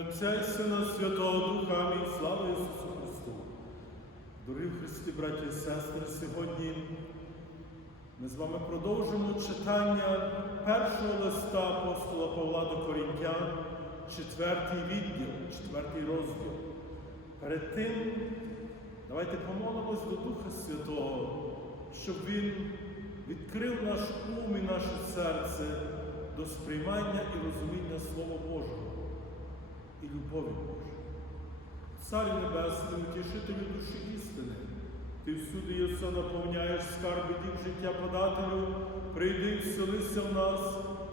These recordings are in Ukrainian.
Отця і Сина Святого Духа, Амінь. Слава Ісусу Христу. Дорогі Христі, браті і сестри, сьогодні ми з вами продовжимо читання першого листа апостола Павла до Корінтян, четвертий відділ, четвертий розділ. Перед тим давайте помолимось до Духа Святого, щоб Він відкрив наш ум і наше серце до сприймання і розуміння Слова Божого і любові Божої. Царю Небесний, утішителю душі істини, ти всюди є наповняєш скарби дів життя подателю, прийди і вселися в нас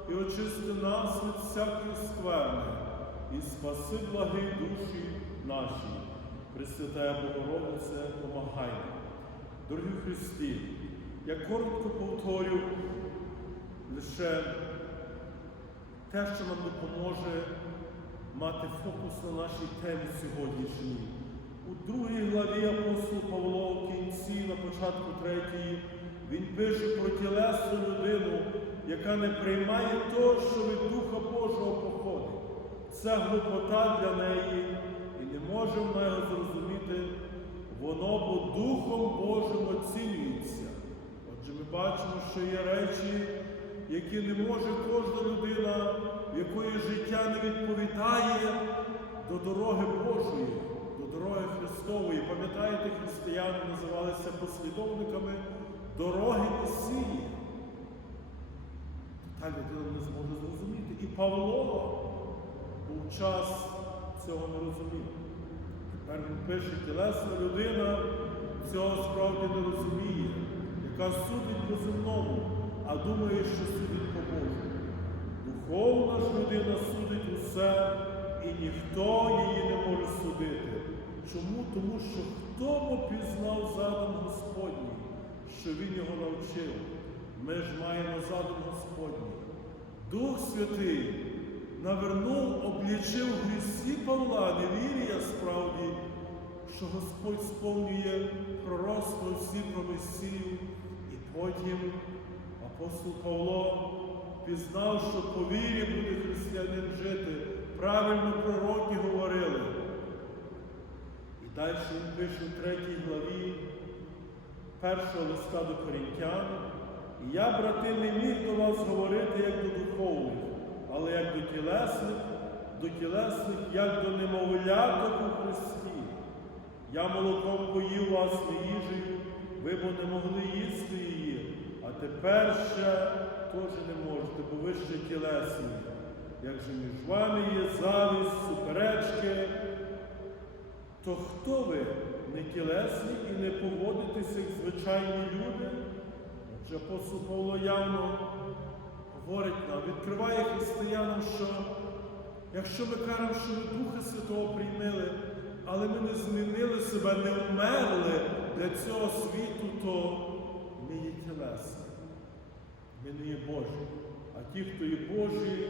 і очисти нас від всякої скверни, і спаси благи душі наші. Пресвятая Богородице, помагай нам. Дорогі Христі, я коротко повторю лише те, що нам допоможе мати фокус на нашій темі сьогоднішній. У другій главі апостол Павло в кінці, на початку третьої, він пише про тілесну людину, яка не приймає того, що від Духа Божого походить. Це глупота для неї, і не може вона його зрозуміти, воно бо Духом Божим оцінюється. Отже, ми бачимо, що є речі, які не може кожна людина, якої життя не відповідає до дороги Божої, до дороги Христової. Пам'ятаєте, християни називалися послідовниками дороги Месії. Та людина не зможе зрозуміти. І Павло був час цього не розумів. Тепер він пише, тілесна людина цього справді не розуміє, яка судить по земному, а думає, що судить по Божому. Духовна ж людина судить усе, і ніхто її не може судити. Чому? Тому що хто попізнав задум Господній, що Він його навчив? Ми ж маємо задум Господній. Дух Святий навернув, облічив грісі Павла, невір'я справді, що Господь сповнює пророцтво всі про Месію, і потім апостол Павло пізнав, що по вірі буде християнин жити. Правильно пророки говорили. І далі він пише в третій главі першого листа до корінтян. І я, брати, не міг до вас говорити як до духовних, але як до тілесних, до тілесних, як до немовляток у Христі. Я молоком поїв вас не їжею, ви бо не могли їсти її, тепер ще теж не можете, бо ви ще тілесні. Як же між вами є завість, суперечки, то хто ви не тілесні і не поводитеся, як звичайні люди? Отже, апостол Павло явно говорить нам, відкриває християнам, що якщо ми кажемо, що ми Духа Святого приймили, але ми не змінили себе, не вмерли для цього світу, то. Ми не є Божі. А ті, хто є Божі,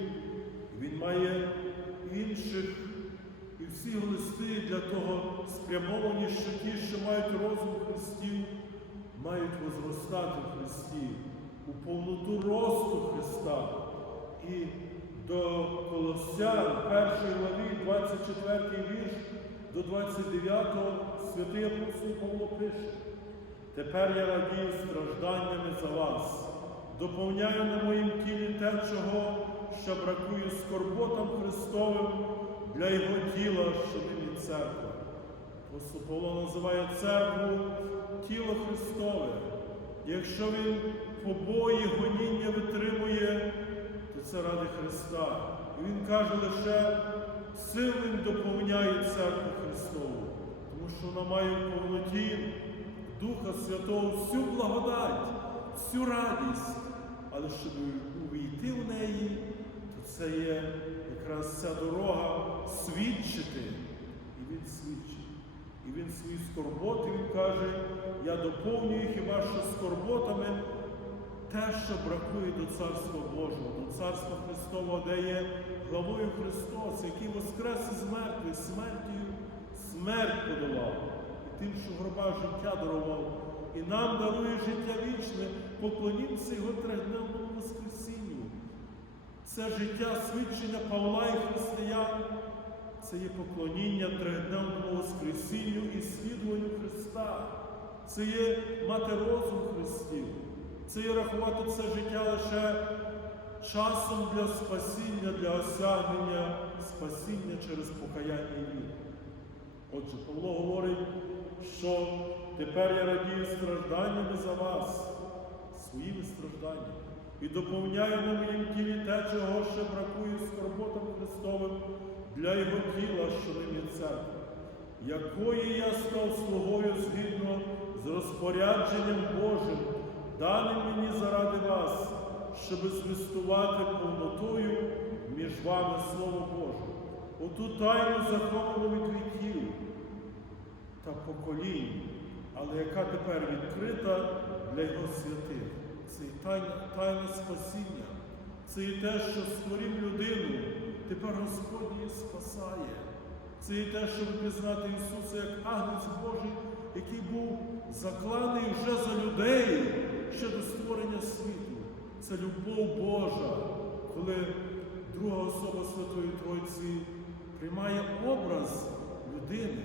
він має інших, і всі листи для того спрямовані, що ті, що мають розум Христів, мають возростати в Христі, у повноту росту Христа. І до Колосян, першої главі, 24 вірш до 29 святий апостол Павло пише. Тепер я радію стражданнями за вас, доповняю на моїм тілі те, чого що бракує скорботам Христовим для Його тіла, що нині церква. Павло називає церкву тіло Христове. Якщо він побої, гоніння витримує, то це ради Христа. І він каже лише силним доповняє церкву Христову, тому що вона має в повноті Духа Святого всю благодать, всю радість. Але щоб увійти в неї, то це є якраз ця дорога свідчити. І він свідчить. І він свої скорботи, він каже, я доповнюю хіба що скорботами те, що бракує до Царства Божого, до Царства Христового, де є главою Христос, який воскрес із мертвих, смертю смерть подолав, і тим, що в гробах життя дарував, і нам дарує життя вічне, поклонімося Його тридневному Воскресінню. Це життя свідчення Павла і християн, це є поклоніння триденному Воскресінню і слідуванню Христа. Це є мати розум Христів. Це є рахувати це життя лише часом для спасіння, для осягнення спасіння через покаяння і віру. Отже, Павло говорить, що тепер я радію стражданнями за вас, своїми стражданнями, і доповняю на моїм тілі те, чого ще бракує скорботам Христовим для Його тіла, що ним є церква, якої я став слугою згідно з розпорядженням Божим, даним мені заради вас, щоби звістувати повнотою між вами Слово Боже. Оту тайну заховану від віків та поколінь, але яка тепер відкрита для Його святих. Це і тайна, тайна спасіння, це і те, що створив людину, тепер Господь її спасає. Це і те, щоб пізнати Ісуса як Агнець Божий, який був закланий вже за людей ще до створення світу. Це любов Божа, коли друга особа Святої Тройці приймає образ людини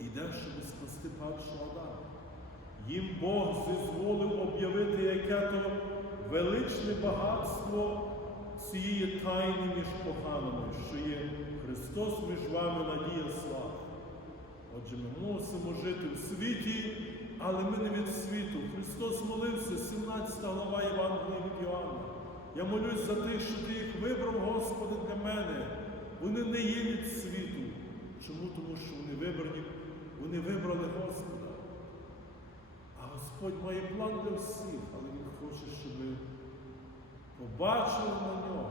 і йде, щоб спасти падшого. Їм Бог зізволив об'явити яке то величне багатство цієї тайни між поганими, що є Христос між вами надія слави. Отже, ми мусимо жити в світі, але ми не від світу. Христос молився, 17 глава Євангелія від Йоанна. Я молюсь за тих, що ти їх вибрав, Господи, для мене. Вони не є від світу. Чому? Тому що вони вибрані, вони вибрали Господа. Господь має план для всіх, але Він хоче, щоб ми побачили на нього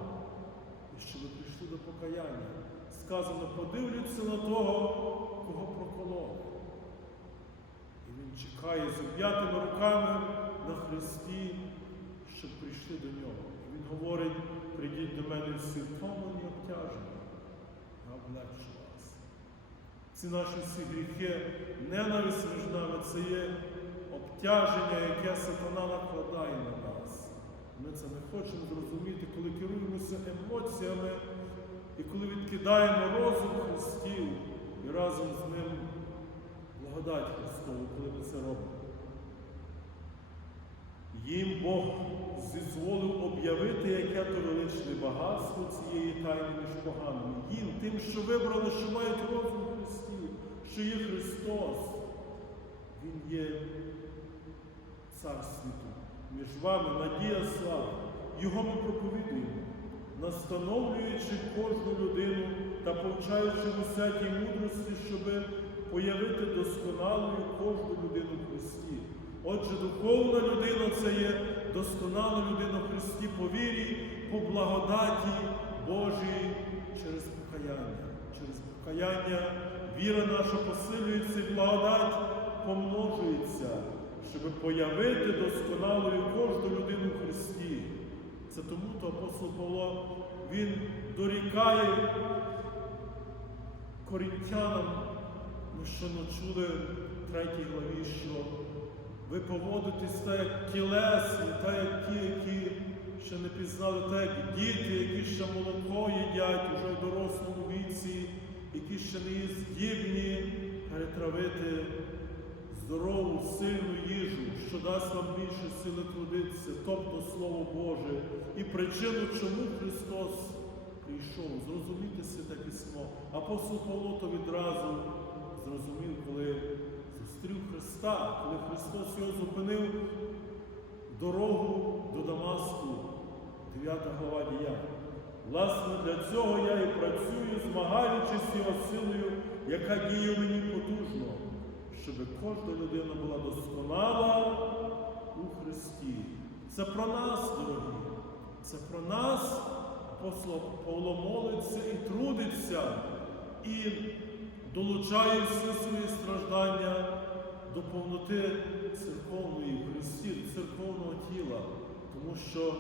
і щоб ми прийшли до покаяння. Сказано, подивляться на того, кого прокололи. І він чекає з об'ятими руками на Христі, щоб прийшли до нього. І Він говорить, прийдіть до мене всі втомлені обтяжені, я облегчу вас. Ці наші всі гріхи, ненависть між нами, це є обтяження, яке сатана накладає на нас. Ми це не хочемо зрозуміти, коли керуємося емоціями і коли відкидаємо розум Христів і разом з ним благодать Христову, коли ми це робимо. Їм Бог зізволив об'явити, яке то величне багатство цієї тайни між поганими. Їм, тим, що вибрали, що мають розум Христів, що є Христос. Він є цар світу. Між вами надія слава. Його ми проповідуємо, настановлюючи кожну людину та повчаючи усякій мудрості, щоб появити досконалою кожну людину в Христі. Отже, духовна людина це є досконала людина в Христі по вірі, по благодаті Божій через покаяння. Через покаяння віра наша посилюється благодать помножується, щоб появити досконалою кожну людину в Христі. Це тому то апостол Павло він дорікає корінтянам, ми щойно чули в третій главі, що ви поводитесь так, як тілесні, так як ті, які ще не пізнали, так як діти, які ще молоко їдять уже в дорослому віці, які ще не є здібні перетравити здорову, сильну їжу, що дасть вам більше сили трудитися, тобто Слово Боже, і причину, чому Христос прийшов, зрозуміти святе письмо. Апостол Павло то відразу зрозумів, коли зустрів Христа, коли Христос його зупинив дорогу до Дамаску, 9 глава діянь. Власне, для цього я і працюю, змагаючись його силою, яка діє мені потужно, щоб кожна людина була досконала у Христі. Це про нас, дорогі. Це про нас, апостол Павло молиться і трудиться, і долучає всі свої страждання до повноти церковної в Христі, церковного тіла, тому що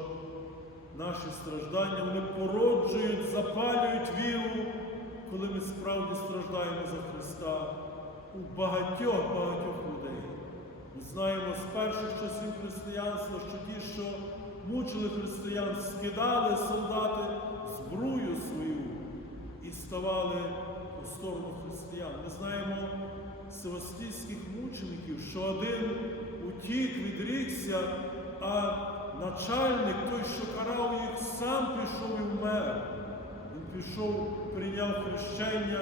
наші страждання вони породжують, запалюють віру, коли ми справді страждаємо за Христа у багатьох багатьох людей. Ми знаємо з перших часів християнства, що ті, що мучили християн, скидали солдати збрую свою і ставали у сторону християн. Ми знаємо севастійських мучеників, що один утік, відрікся, а начальник, той, що карав їх, сам пішов і вмер. Він пішов, прийняв хрещення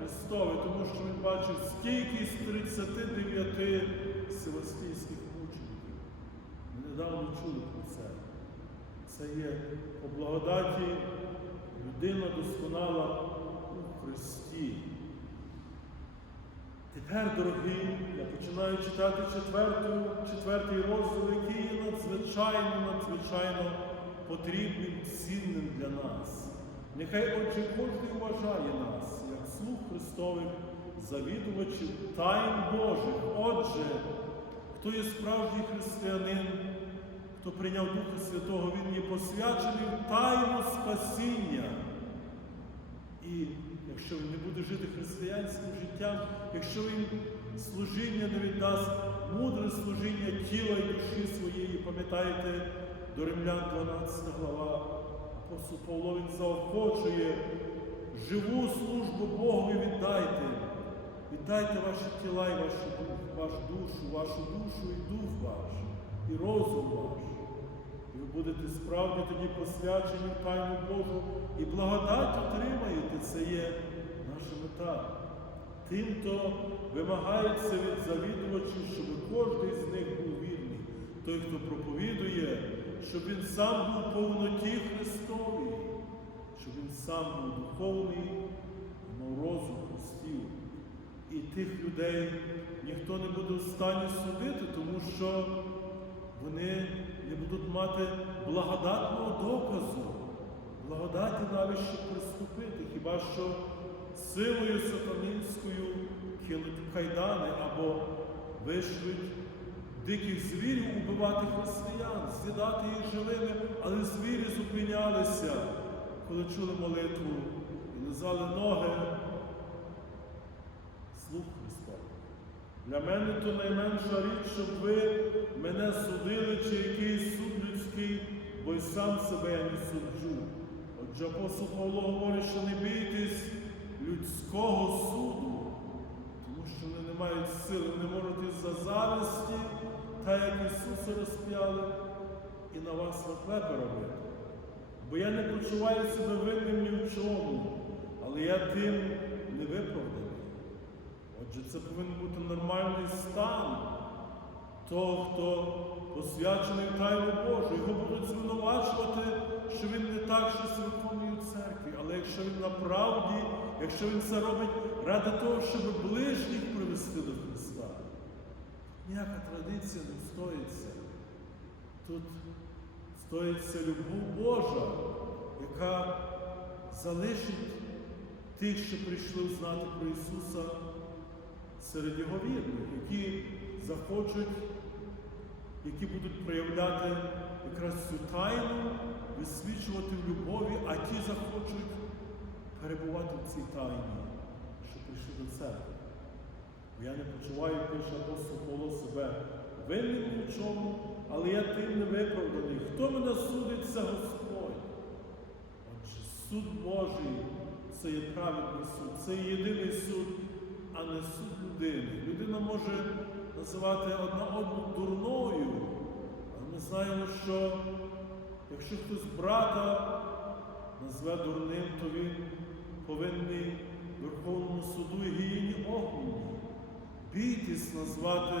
Христове, тому що він бачив стійкість 39 севастійських мучеників. Ми недавно чули про це. Це є по благодаті людина досконала у Христі. Тепер, дорогі, я починаю читати четверту, четвертий розділ, який є надзвичайно, надзвичайно потрібним, цінним для нас. Нехай отже кожен вважає нас, слуг Христових, завідувачів тайн Божих. Отже, хто є справжній християнин, хто прийняв Духа Святого, він є посвячений тайну спасіння. І якщо він не буде жити християнським життям, якщо він служіння не віддасть, мудре служіння тіла і душі своєї, пам'ятаєте, до Римлян 12 глава, апостол Павло він заохочує, живу службу Богу віддайте. Віддайте ваші тіла і вашу, вашу душу, вашу душу і дух ваш, і розум ваш. І ви будете справді тоді посвячені в Тайну Божу і благодать отримаєте, це є наша мета. Тим, хто вимагається від завідувачів, щоб кожен з них був вільний. Той, хто проповідує, щоб він сам був повноті Христовій, щоб він сам був духовний, мав розум Христів. І тих людей ніхто не буде в стані судити, тому що вони не будуть мати благодатного доказу, благодаті навіть щоб приступити, хіба що силою сатанинською кинуть кайдани або вишлють диких звірів убивати християн, з'їдати їх живими, але звірі зупинялися, коли чули молитву і лизали ноги. Слух Христовий. Для мене то найменша річ, щоб ви мене судили чи якийсь суд людський, бо й сам себе я не суджу. Отже, апостол Павло говорить, що не бійтесь людського суду, тому що вони не мають сили, не можуть із-за зависті, та як Ісуса розп'яли, і на вас наклепи робити. Бо я не почуваю себе винним ні в чому, але я тим не виправданий. Отже, це повинен бути нормальний стан того, хто посвячений тайну Божу. Його будуть звинувачувати, що він не так щось виконує в церкві. Але якщо він направді, якщо він це робить ради того, щоб ближніх привести до Христа, ніяка традиція не стоїться. Тут стоїться любов Божа, яка залишить тих, що прийшли знати про Ісуса серед Його вірних, які захочуть, які будуть проявляти якраз цю тайну, висвічувати в любові, а ті захочуть перебувати в цій тайні, що прийшли до церкви. Бо я не почуваю, пише апостол Павло себе винним в чому, але я тим не виправданий. Хто мене судить, це Господь. Отже, суд Божий це є праведний суд, це є єдиний суд, а не суд людини. Людина може називати одна одну дурною, але ми знаємо, що якщо хтось брата назве дурним, то він повинний Верховному суду і гієні огненні. Бійтесь назвати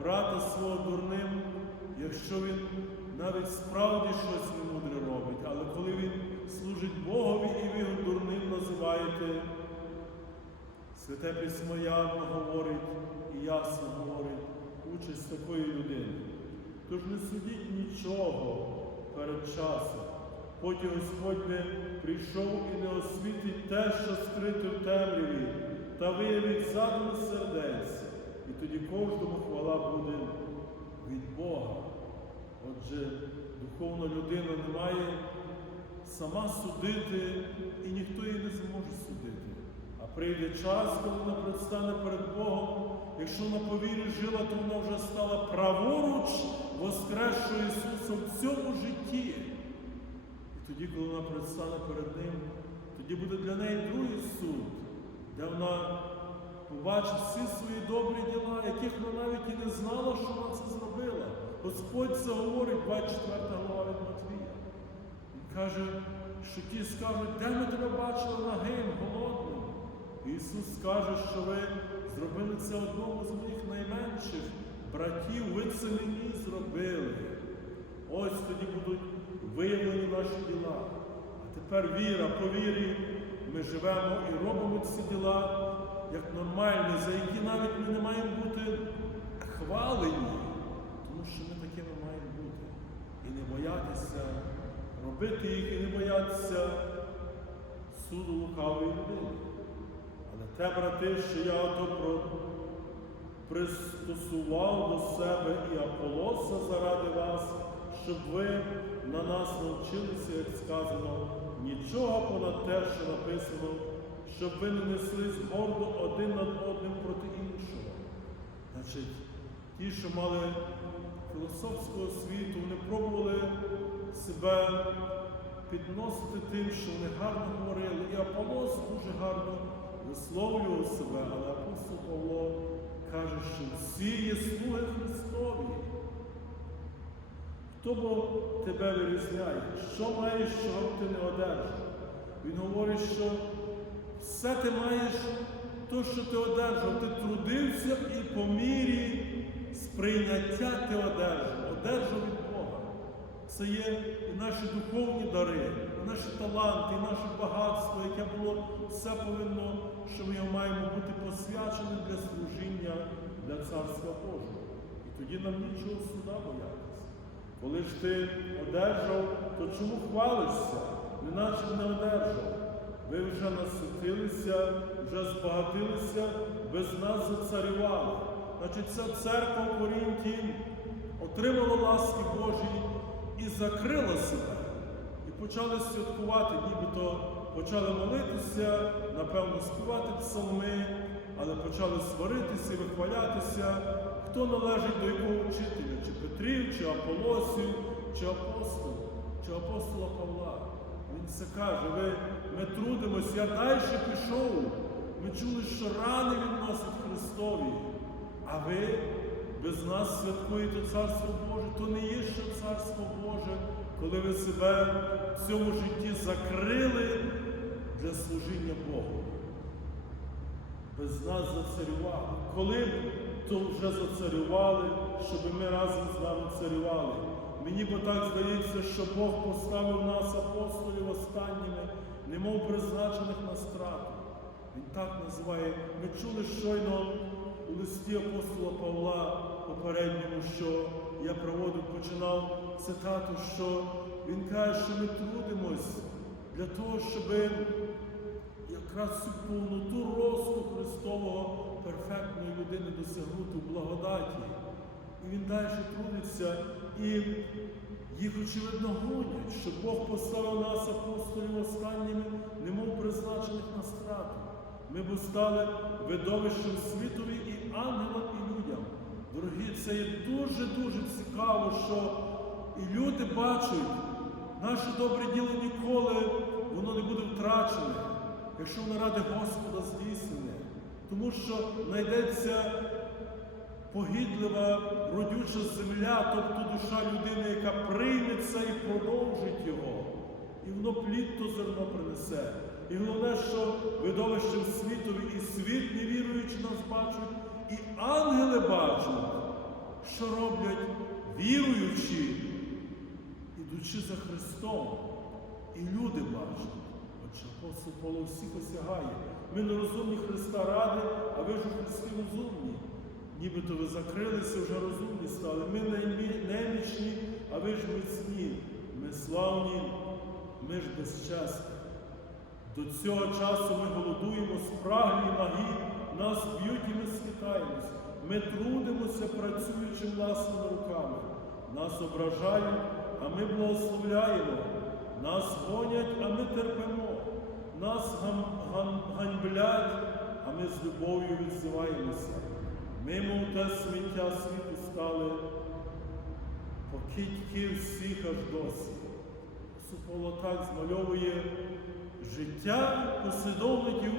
брата свого дурним, якщо він навіть справді щось немудре робить, але коли він служить Богові і ви його дурним називаєте, Святе Письмо явно говорить і ясно говорить участь такої людини. Тож не судіть нічого перед часом, поки Господь не прийшов і не освітить те, що скрите в темряві, та виявить задум сердець, і тоді кожному хвала буде від Бога. Отже, духовна людина не має сама судити, і ніхто її не зможе судити. А прийде час, коли вона предстане перед Богом, якщо вона по вірі жила, то вона вже стала праворуч воскресшою Ісусом в цьому житті. І тоді, коли вона предстане перед Ним, тоді буде для неї другий суд. де вона побачить всі свої добрі діла, яких вона навіть і не знала, що вона це зробила. Господь це говорить, 24 глава від Матвія. Він каже, що ті скажуть, де ми тебе бачили нагим, голодним. Ісус скаже, що ви зробили це одному з моїх найменших братів, ви це мені зробили. Ось тоді будуть виявлені наші діла. А тепер віра, по вірі ми живемо і робимо ці діла як нормальні, за які навіть ми не маємо бути хвалені, тому що ми такими маємо бути. І не боятися робити їх, і не боятися суду лукавої людини. Але те, брати, що я про пристосував до себе і Аполоса заради вас, щоб ви на нас навчилися, як сказано, нічого понад те, що написано, щоб ви не неслись гордо один над одним проти іншого. Значить, ті, що мали філософського світу, вони пробували себе підносити тим, що вони гарно говорили. І Аполос дуже гарно висловлював себе, але апостол Павло каже, що всі є слуги Христові. Хто тебе вирізняє? Що маєш, б ти не одержав? Він говорить, що все ти маєш, то, що ти одержав, ти трудився і по мірі сприйняття ти одержав, одержав від Бога. Це є і наші духовні дари, і наші таланти, і наше багатство, яке було все повинно, що ми його маємо бути посвячені для служіння для Царства Божого. І тоді нам нічого суда боятися. Коли ж ти одержав, то чому хвалишся? Неначе не одержав. Ви вже наситилися, вже збагатилися, без нас зацарювали. Значить, ця церква в Корінті отримала ласки Божі і закрила себе. І почали святкувати, нібито почали молитися, напевно, співати псалми, але почали сваритися і вихвалятися, хто належить до якого вчителя, чи Петрів, чи Аполосів, чи апостол, чи апостола Павла. Він це каже, ви, ми трудимося, я далі пішов. Ми чули, що рани відносять Христові, а ви без нас святкуєте Царство Боже, то не є ще Царство Боже, коли ви себе в цьому житті закрили для служіння Богу. Без нас зацарювали. Коли то вже зацарювали, щоб ми разом з вами царювали. Мені бо так здається, що Бог поставив нас, апостолів, останніми, немов призначених на страту. Він так називає. Ми чули щойно у листі апостола Павла попередньому, що я проводив, починав цитату, що він каже, що ми трудимось для того, щоб якраз цю повноту росту Христового перфектної людини досягнути в благодаті. І він далі трудиться, і їх очевидно гонять, що Бог поставив нас, апостолів останніми, немов призначених на страту. Ми б стали видовищем світові і ангелам, і людям. Дорогі, це є дуже-дуже цікаво, що і люди бачать, наше добре діло ніколи воно не буде втрачене, якщо воно ради Господа здійснене. Тому що знайдеться погидлива родюча земля, тобто душа людини, яка прийме це і продовжить його. І воно плід то зерно принесе. І головне, що видовищем світові і світ невіруючи нас бачать, і ангели бачать, що роблять віруючі, ідучи за Христом. І люди бачать. Отже, апостол Павло всіх осягає. Ми не розумні Христа ради, а ви ж у Христі розумні. Нібито ви закрилися, вже розумні стали. Ми немічні, а ви ж міцні. Ми славні, ми ж безчесні. До цього часу ми голодуємо, спраглі, нагі, нас б'ють і ми світаємось. Ми трудимося, працюючи власними руками. Нас ображають, а ми благословляємо. Нас гонять, а ми терпимо. Нас гам, гам, ганьблять, а ми з любов'ю відзиваємося. Ми, мов те сміття світу стали, покидьки всіх аж досі. Суполо так змальовує життя послідовників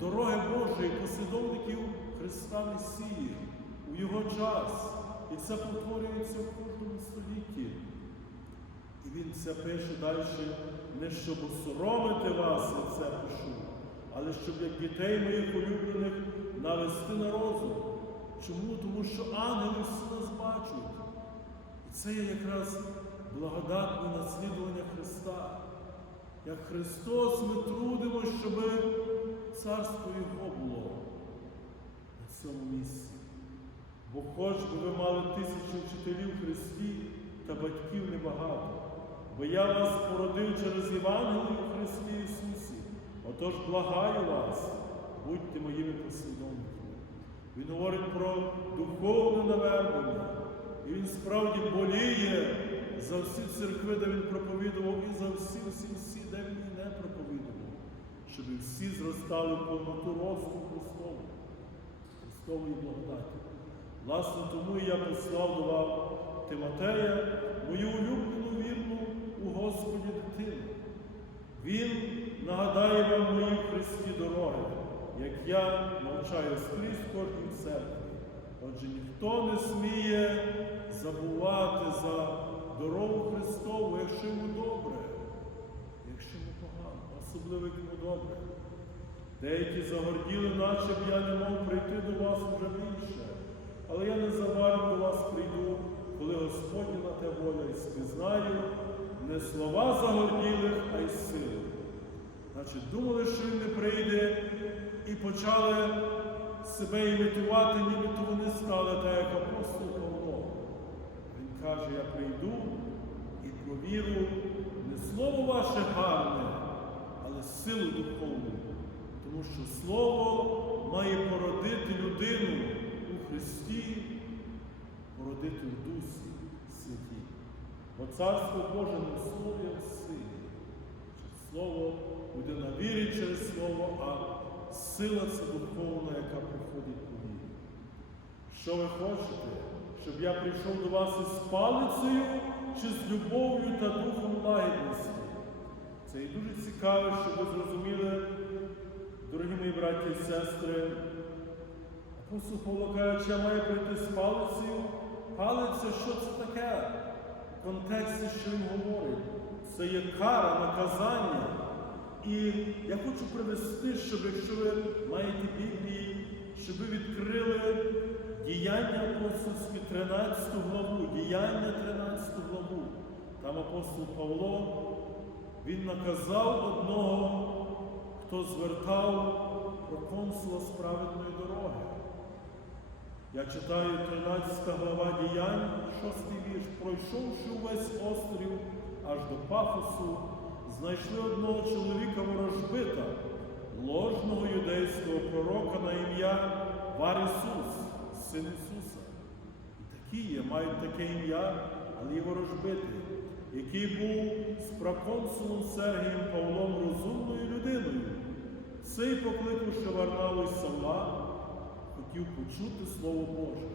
дороги Божої, послідовників Христа Месії у Його час. І це повторюється в кожному столітті. І він це пише далі, не щоб осоромити вас, я це пишу, але щоб як дітей моїх улюблених навести на розум. Чому? Тому що ангели всі нас бачать. І це є якраз благодатне наслідування Христа. Як Христос ми трудимося, щоб царство Його було на цьому місці. Бо хоч би ви мали тисячу вчителів Христі та батьків небагато, бо я вас породив через Євангелію Христі Ісусі. Отож благаю вас, будьте моїми послідовниками. Він говорить про духовне навернення. І він справді боліє за всі церкви, де він проповідував, і за всі всі всі, де він не проповідував, щоб всі зростали в повноту росту Христову, Христової благодаті. Власне, тому я послав до вас Тимотея, мою улюблену вірну у Господі дитину. Він нагадає вам мої Христі дороги, як я навчаю скрізь кожній церкві. Отже, ніхто не сміє забувати за дорогу Христову, якщо йому добре, якщо йому погано, особливо як йому добре. Деякі загорділи, наче б я не мав прийти до вас вже більше, але я незабаром до вас прийду, коли Господня на те воля і спізнаю не слова загорділих, а й сили. Значить, думали, що він не прийде, і почали себе імітувати, нібито вони стали так, як апостол Павло. Він каже, я прийду і повіру не слово ваше гарне, але силу духовну. Тому що Слово має породити людину у Христі, породити в Дусі Святій. Бо Царство Боже не в слові, Слово буде на вірі через Слово, а сила це духовна, яка приходить по вірі. Що ви хочете? Щоб я прийшов до вас із палицею чи з любов'ю та духом лагідності? Це і дуже цікаво, щоб ви зрозуміли, дорогі мої браті і сестри. Апостол Павло каже, я маю прийти з палицею? Палиця, що це таке? Контексті, що він говорить, це є кара, наказання. І я хочу привести, щоб якщо ви маєте Біблії, щоб ви відкрили діяння апостольські 13 главу, діяння 13 главу. Там апостол Павло, він наказав одного, хто звертав про консула справедної дороги. Я читаю 13 глава діянь, 6 вірш, пройшовши увесь острів аж до Пафосу, знайшли одного чоловіка ворожбита, ложного юдейського пророка на ім'я Варісус, син Ісуса. І такі є, мають таке ім'я, але є ворожбитий, який був з проконсулом Сергієм Павлом розумною людиною. Цей, покликавши Варнаву й Савла, хотів почути Слово Боже.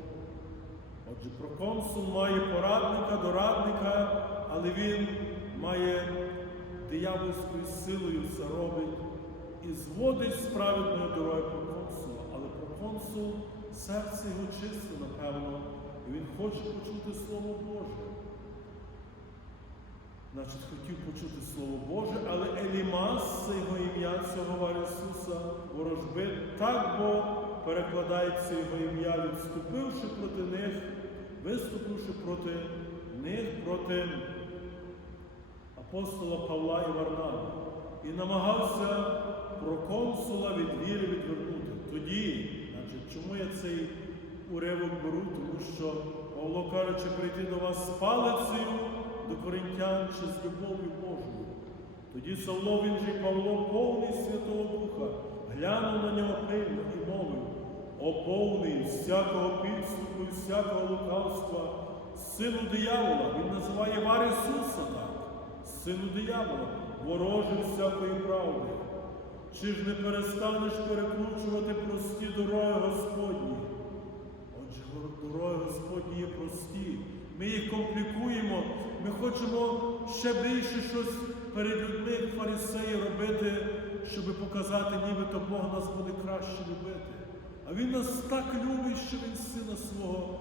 Отже, проконсул має порадника, дорадника, але він має диявольською силою це робить і зводить з праведної дороги проконсула. Але проконсул серце його чисте, напевно, і він хоче почути Слово Боже. Значить, хотів почути Слово Боже, але Елімас, це його ім'я цього Ісуса, ворожбит, так бо перекладається його ім'я, відступивши проти них, виступивши проти них, проти апостола Павла і Варнава, і намагався проконсула від віри відвернути. Тоді, значить, чому я цей уривок беру? Тому що Павло каже, чи прийти до вас з палицею до коринтян чи з любов'ю Божою. Тоді Савло, він же Павло, повний Святого Духа, глянув на нього пильно і мовив, о повний всякого підступу і всякого лукавства, сину диявола, він називає Вар Ісуса так, сину диявола, вороже всякої правди. Чи ж не перестанеш перекручувати прості дороги Господні? Отже, дороги Господні є прості. Ми їх комплікуємо, ми хочемо ще більше щось перед людьми, як фарисеї, робити щоб показати, нібито Бог нас буде краще любити. А Він нас так любить, що Він сина свого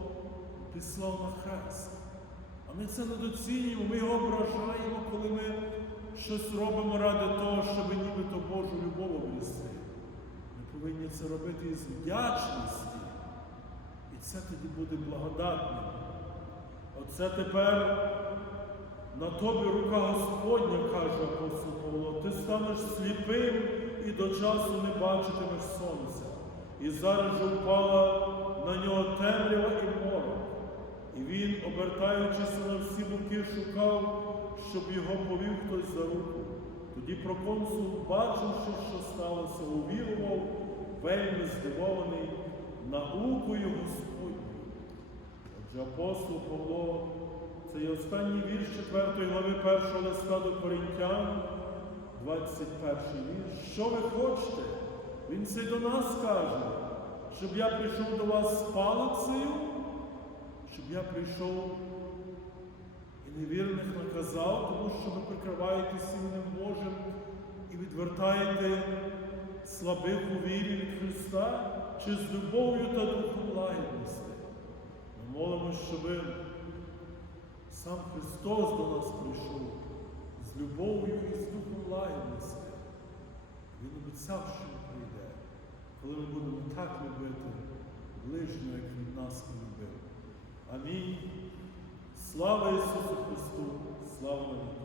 післав на хрест. А ми це недоцінюємо, ми його ображаємо, коли ми щось робимо ради того, щоб нібито Божу любов обрісти. Ми повинні це робити із вдячності. І це тоді буде благодатним. Оце тепер на тобі рука Господня, каже апостол Павло, ти станеш сліпим і до часу не бачитимеш сонця. І зараз же впала на нього темрява і морок. І він, обертаючись на всі боки, шукав, щоб його повів хтось за руку. Тоді проконсул, бачивши, що сталося, увірував, вельми здивований наукою Господньою. Отже, апостол Павло, це є останній вірш 4 глави 1 листа до Коринтян, 21 вірш. Що ви хочете? Він це до нас каже, щоб я прийшов до вас з палицею, щоб я прийшов і невірних наказав, тому що ви прикриваєтеся іменем Божим і відвертаєте слабих у вірі від Христа чи з любов'ю та духом лагідності. Ми молимося, щоб сам Христос до нас прийшов з любов'ю і з духом лагідності. Він обіцяв, що коли ми будемо так любити ближнього, як Він нас полюбив. Амінь. Слава Ісусу Христу! Слава навіки!